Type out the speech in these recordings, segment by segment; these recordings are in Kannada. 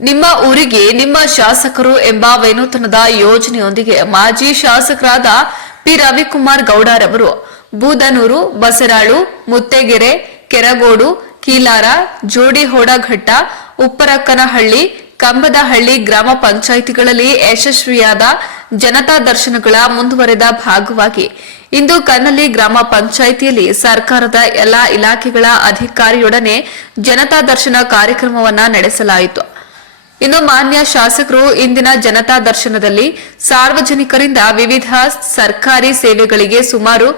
ನಿಮ್ಮ ಊರಿಗೆ ನಿಮ್ಮ ಶಾಸಕರು ಎಂಬ ವಿನೂತನದ ಯೋಜನೆಯೊಂದಿಗೆ ಮಾಜಿ ಶಾಸಕರಾದ ಪಿ. ರವಿಕುಮಾರ್ ಗೌಡರವರು ಬೂದನೂರು, ಬಸರಾಳು, ಮುತ್ತೆಗೆರೆ, ಕೆರಗೋಡು, ಕೀಲಾರ ಜೋಡಿಹೋಡಘಟ್ಟ ಉಪ್ಪರಕ್ಕನಹಳ್ಳಿ ಕಂಬದಹಳ್ಳಿ ಗ್ರಾಮ ಪಂಚಾಯಿತಿಗಳಲ್ಲಿ ಯಶಸ್ವಿಯಾದ ಜನತಾ ದರ್ಶನಗಳ ಮುಂದುವರೆದ ಭಾಗವಾಗಿ ಇಂದು ಕನ್ನಲಿ ಗ್ರಾಮ ಪಂಚಾಯಿತಿಯಲ್ಲಿ ಸರ್ಕಾರದ ಎಲ್ಲಾ ಇಲಾಖೆಗಳ ಅಧಿಕಾರಿಯೊಡನೆ ಜನತಾ ದರ್ಶನ ಕಾರ್ಯಕ್ರಮವನ್ನು ನಡೆಸಲಾಯಿತು. ಇನ್ನು ಮಾನ್ಯ ಶಾಸಕರು ಇಂದಿನ ಜನತಾ ದರ್ಶನದಲ್ಲಿ ಸಾರ್ವಜನಿಕರಿಂದ ವಿವಿಧ ಸರ್ಕಾರಿ ಸೇವೆಗಳಿಗೆ ಸುಮಾರು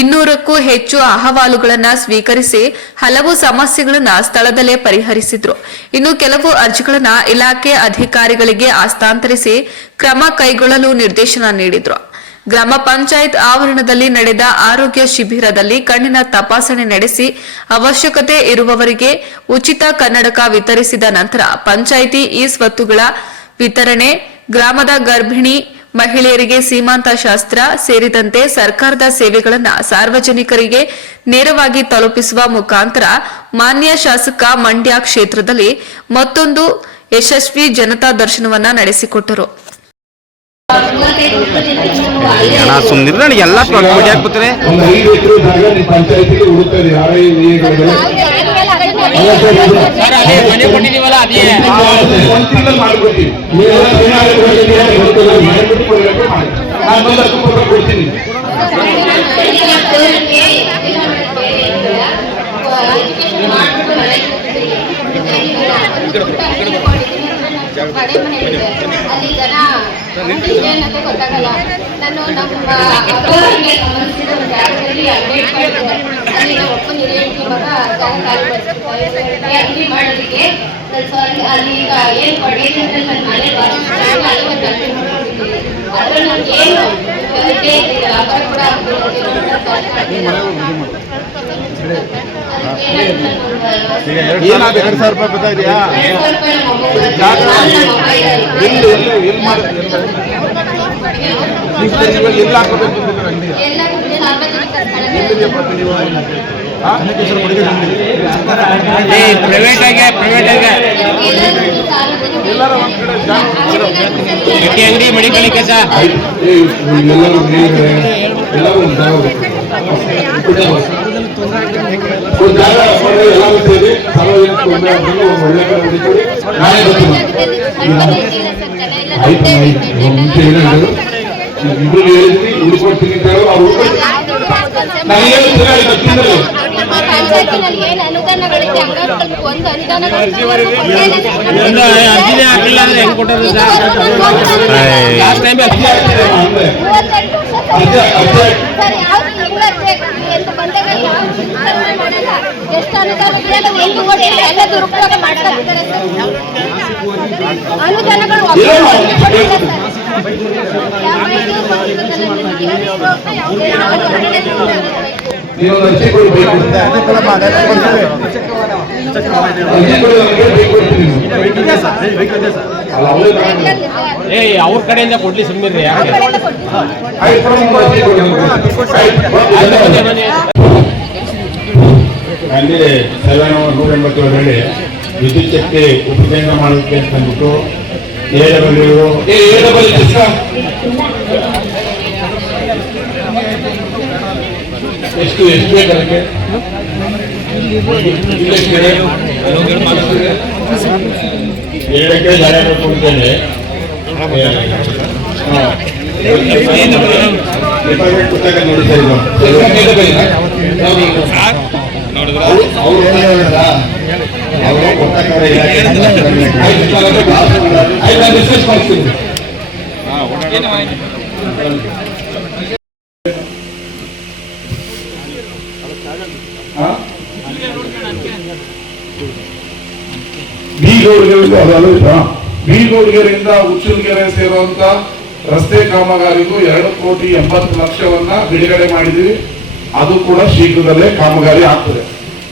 ಇನ್ನೂರಕ್ಕೂ ಹೆಚ್ಚು ಅಹವಾಲುಗಳನ್ನು ಸ್ವೀಕರಿಸಿ ಹಲವು ಸಮಸ್ಯೆಗಳನ್ನು ಸ್ಥಳದಲ್ಲೇ ಪರಿಹರಿಸಿದ್ರು. ಇನ್ನು ಕೆಲವು ಅರ್ಜಿಗಳನ್ನು ಇಲಾಖೆ ಅಧಿಕಾರಿಗಳಿಗೆ ಹಸ್ತಾಂತರಿಸಿ ಕ್ರಮ ಕೈಗೊಳ್ಳಲು ನಿರ್ದೇಶನ ನೀಡಿದ್ರು. ಗ್ರಾಮ ಪಂಚಾಯತ್ ಆವರಣದಲ್ಲಿ ನಡೆದ ಆರೋಗ್ಯ ಶಿಬಿರದಲ್ಲಿ ಕಣ್ಣಿನ ತಪಾಸಣೆ ನಡೆಸಿ ಅವಶ್ಯಕತೆ ಇರುವವರಿಗೆ ಉಚಿತ ಕನ್ನಡಕ ವಿತರಿಸಿದ ನಂತರ ಪಂಚಾಯಿತಿ ಈ ಸ್ವತ್ತುಗಳ ವಿತರಣೆ, ಗ್ರಾಮದ ಗರ್ಭಿಣಿ ಮಹಿಳೆಯರಿಗೆ ಸೀಮಾಂತ ಶಾಸ್ತ್ರ ಸೇರಿದಂತೆ ಸರ್ಕಾರದ ಸೇವೆಗಳನ್ನು ಸಾರ್ವಜನಿಕರಿಗೆ ನೇರವಾಗಿ ತಲುಪಿಸುವ ಮುಖಾಂತರ ಮಾನ್ಯ ಶಾಸಕ ಮಂಡ್ಯ ಕ್ಷೇತ್ರದಲ್ಲಿ ಮತ್ತೊಂದು ಯಶಸ್ವಿ ಜನತಾ ದರ್ಶನವನ್ನ ನಡೆಸಿಕೊಟ್ಟರು. ಜನ ಸುಮ್ಮನಿದ್ರೆ ನನಗೆ ಎಲ್ಲ ಬಿಡಿ ಹಾಕ್ಬಿಡ್ತಾರೆ ಒಂದು ಐದು ಎಕರೆ ಜಾಗ ನಿಮ್ಮ ಪಂಚಾಯತಿಗೆ ಹುಡುಕ್ತಾ ಇದೆ ಆರ್ ಐ ಮನೆ ಕೊಟ್ಟಿದೀವಲ್ಲ ಅದೇ ಒಂದು ತಿಂಗಳು ಮಾಡ್ಕೊಡ್ತೀವಿ ನೀವೆಲ್ಲ ಏನಾದ್ರು ಕೊಟ್ಟಿದ್ದೀರಾ ಅಂತ ಗೊತ್ತಿಲ್ಲ ಮಾಡ್ಬಿಟ್ಟು ಕೊಡ್ಬೇಕು ಮಾಡಿ ನಾನು ಬಂದು ಹತ್ತು ರೂಪಾಯಿ ಕೊಡ್ತೀನಿ ಅಲ್ಲಿ ಜನ ನಾನು ನಮ್ಮ ಅಪ್ಪನಿಗೆ ಸಂಬಂಧಿಸಿದ ಒಂದು ಜಾಗದಲ್ಲಿ ಅಪ್ಡೇಟ್ ಮಾಡಿದ್ದೆ. ಅಲ್ಲಿ ನಮ್ಮ ಅಪ್ಪನ ಜಾಗ ಖಾಲಿ ಮಾಡಿಸ್ತಾರೆ ಅಂಗಡಿ ಮಾಡೋದಕ್ಕೆ ಅಲ್ಲಿ ಅಲ್ಲಿ ಈಗ ಏನು ಪಡೆಯಿದೆ ಅಂತ ನನ್ನ ಮನೆ ಅಲ್ಲಿ ಒಂದು ಅಂಗಡಿ ಮಾಡ್ಕೊಂಡಿದ್ದೀನಿ. ಅದ್ರಲ್ಲಿ ನನ್ಗೆ ಏನು ಉಪಯೋಗ ಇದೆ ವ್ಯಾಪಾರ ಕೂಡ ಆಗ್ಬೋದು ಏನಾಗ ಎರಡು ಸಾವಿರ ರೂಪಾಯಿ ಬರ್ತಾ ಇದೆಯಾ? ಎಲ್ಲಿ ಎಲ್ಲಿ ಎಲ್ಲಿ ಎಲ್ಲ ಸಾರ್ವಜನಿಕ ಎಲ್ಲಿದೆಯಪ್ಪ ನೀವು ಹಾ? ಪ್ರೈವೇಟ್ ಆಗಿ ಪ್ರೈವೇಟ್ ಆಗಿ ಎಲ್ಲರೂ ಒಂದ್ ಕಡೆ ಜಾಗ ಗಟ್ಟಿ ಅಂಗಡಿ ಮಡಿಕಳಿ ಕೆಲಸ ಆಯ್ತು. ಏ, ಎಲ್ಲರೂ ನೀವೇ, ಎಲ್ಲರೂ ಒಂದು ಜಾಗ ಬೇಕು. ಒಂದು ಜಾಗ ಮಾಡಿ ಎಲ್ಲರೂ ಸೇರಿ ಸಾರ್ವಜನಿಕ ತೊಂದರೆ ಆಗದಂಗೆ ಒಂದು ಒಳ್ಳೆ ಕಡೆ ಹುಡುಕಿಕೊಳ್ಳಿ. ನಾನೇ ಬರ್ತೀನಿ. ಇಬ್ರು ಹೇಳಿದ್ರಿ ಹುಡುಕೊಡ್ತೀನಿ ಅಂತ ಹೇಳೋ ಅವ್ರು ಅರ್ಜಿನೇ ಹಾಕಿಲ್ಲ ಅಂದ್ರೆ ಹೆಂಗ್ ಕೊಟ್ಟರು ಲಾಸ್ಟ್ ಟೈಮ್ ಅರ್ಜಿ ಹಾಕಿದ್ರೆ ಎಷ್ಟು ಒಂದು ಎಲ್ಲ ದುರುಪಯೋಗ ಮಾಡ್ತಾ ಇದ್ದಾರೆ ಅನುದಾನಗಳು ಏ ಅವ್ರ ಕಡೆಯಿಂದ ಕೊಡ್ಲಿ ಸುಮ್ಮನೆ ಆಯ್ತು ಕೊಡು, ಒಂದು ಅರ್ಜಿ ಕೊಡು ನನಗೆ. ಆಯ್ತು, ಬನ್ನಿ. ಅಲ್ಲಿ ಸಾವಿರದ ನೂರ ಎಂಬತ್ತೇಳರಲ್ಲಿ ವಿದ್ಯುತ್ ಶಕ್ತಿ ಉಪಕೇಂದ್ರ ಮಾಡೋಕ್ಕೆ ಅಂತ ಅಂದ್ಬಿಟ್ಟು ಎ ಡಬ್ಲ್ಯೂ ಎ ಡಬ್ಲ್ಯೂ ಎಷ್ಟು ಎಷ್ಟು ಬೇಕು ಹೇಳಕ್ಕೆ ಜಾಗ ಕೊಡ್ತೇನೆ ಡಿಪಾರ್ಟ್ಮೆಂಟ್ ಪುಸ್ತಕ ನೋಡ್ತಾ ಬೀಗೋಡ್ಗೆರೆಯಿಂದ ಉಚ್ಚುಲ್ಗೆರೆ ಸೇರುವಂತ ರಸ್ತೆ ಕಾಮಗಾರಿಗೂ ಎರಡು ಕೋಟಿ ಎಂಬತ್ತು ಲಕ್ಷವನ್ನ ಬಿಡುಗಡೆ ಮಾಡಿದೀವಿ ಅದು ಕೂಡ ಶೀಘ್ರದಲ್ಲೇ ಕಾಮಗಾರಿ ಆಗ್ತದೆ.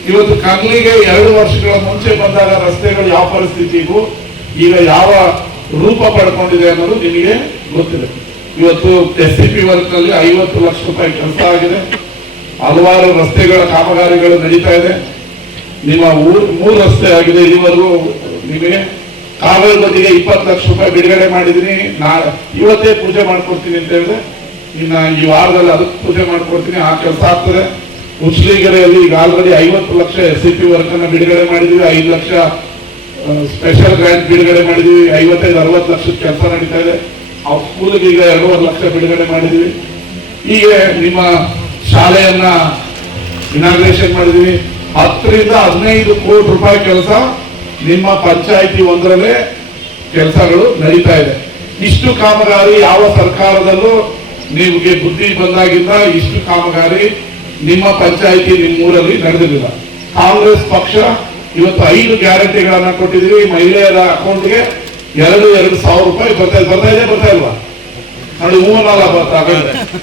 ಇವತ್ತು ಕಗ್ಲಿಗೆ ಎರಡು ವರ್ಷಗಳ ಮುಂಚೆ ಬಂದಾಗ ರಸ್ತೆಗಳು ಯಾವ ಪರಿಸ್ಥಿತಿಗೂ ಈಗ ಯಾವ ರೂಪ ಪಡ್ಕೊಂಡಿದೆ ಅನ್ನೋದು ನಿಮಗೆ ಗೊತ್ತಿದೆ. ಇವತ್ತು ಎಸ್ ಸಿ ಪಿ ವರ್ಕ್ನಲ್ಲಿ ಐವತ್ತು ಲಕ್ಷ ರೂಪಾಯಿ ಕೆಲಸ ಆಗಿದೆ. ಹಲವಾರು ರಸ್ತೆಗಳ ಕಾಮಗಾರಿಗಳು ನಡೀತಾ ಇದೆ. ನಿಮ್ಮ ಊರ್ ಮೂರು ರಸ್ತೆ ಆಗಿದೆ ಇಲ್ಲಿವರೆಗೂ ನಿಮಗೆ. ಕಾವೇರಿ ಬದಿಗೆ ಇಪ್ಪತ್ತು ಲಕ್ಷ ರೂಪಾಯಿ ಬಿಡುಗಡೆ ಮಾಡಿದೀನಿ ನಾ ಇವತ್ತೇ ಪೂಜೆ ಮಾಡ್ಕೊಡ್ತೀನಿ ಅಂತ ಹೇಳಿದ್ರೆ, ಇನ್ನ ಈ ವಾರದಲ್ಲಿ ಅದಕ್ಕೆ ಪೂಜೆ ಮಾಡ್ಕೊಡ್ತೀನಿ. ಆ ಕೆಲಸ ಆಗ್ತದೆ. ಉಚ್ಲಿಗೆರೆಯಲ್ಲಿ ಈಗ ಆಲ್ರೆಡಿ ಐವತ್ತು lakh S C P work ಅನ್ನ ಬಿಡುಗಡೆ ಮಾಡಿದೀವಿ ಐದು ಲಕ್ಷ ಸ್ಪೆಷಲ್ ಗ್ರಾಂಟ್ ಬಿಡುಗಡೆ ಮಾಡಿದೀವಿ ಐವತ್ತೈದು, ಅರವತ್ತು ಲಕ್ಷದ ಕೆಲಸ ನಡೀತಾ ಇದೆ. ಆ ಸ್ಕೂಲಿಗೆ ಈಗ ಎರಡೂವರೆ ಲಕ್ಷ ಬಿಡುಗಡೆ ಮಾಡಿದೀವಿ ಹೀಗೆ ನಿಮ್ಮ ಶಾಲೆಯನ್ನ ಇನಾಗ್ರೇಷನ್ ಮಾಡಿದೀವಿ ಹತ್ತರಿಂದ ಹದಿನೈದು ಕೋಟಿ ರೂಪಾಯಿ ಕೆಲಸ ನಿಮ್ಮ ಪಂಚಾಯಿತಿ ಒಂದರಲ್ಲೇ ಕೆಲಸಗಳು ನಡೀತಾ ಇದೆ. ಇಷ್ಟು ಕಾಮಗಾರಿ ಯಾವ ಸರ್ಕಾರದಲ್ಲೂ ನಿಮಗೆ ಬುದ್ಧಿ ಬಂದಾಗಿಂದ ಇಷ್ಟು ಕಾಮಗಾರಿ ನಿಮ್ಮ ಪಂಚಾಯಿತಿ ನಿಮ್ಮ ಊರಲ್ಲಿ ನಡೆದಿಲ್ಲ ಕಾಂಗ್ರೆಸ್ ಪಕ್ಷ ಇವತ್ತು ಐದು ಗ್ಯಾರಂಟಿಗಳನ್ನ ಕೊಟ್ಟಿದ್ವಿ ಮಹಿಳೆಯರ ಅಕೌಂಟ್ಗೆ ಎರಡು ಎರಡು ಸಾವಿರ ರೂಪಾಯಿ ಬರ್ತಾ ಬರ್ತಾ ಇದೆ, ಬರ್ತಾ ಇಲ್ವಾ ನೋಡಿ ಹೂವನಲ್ಲ ಬರ್ತಾ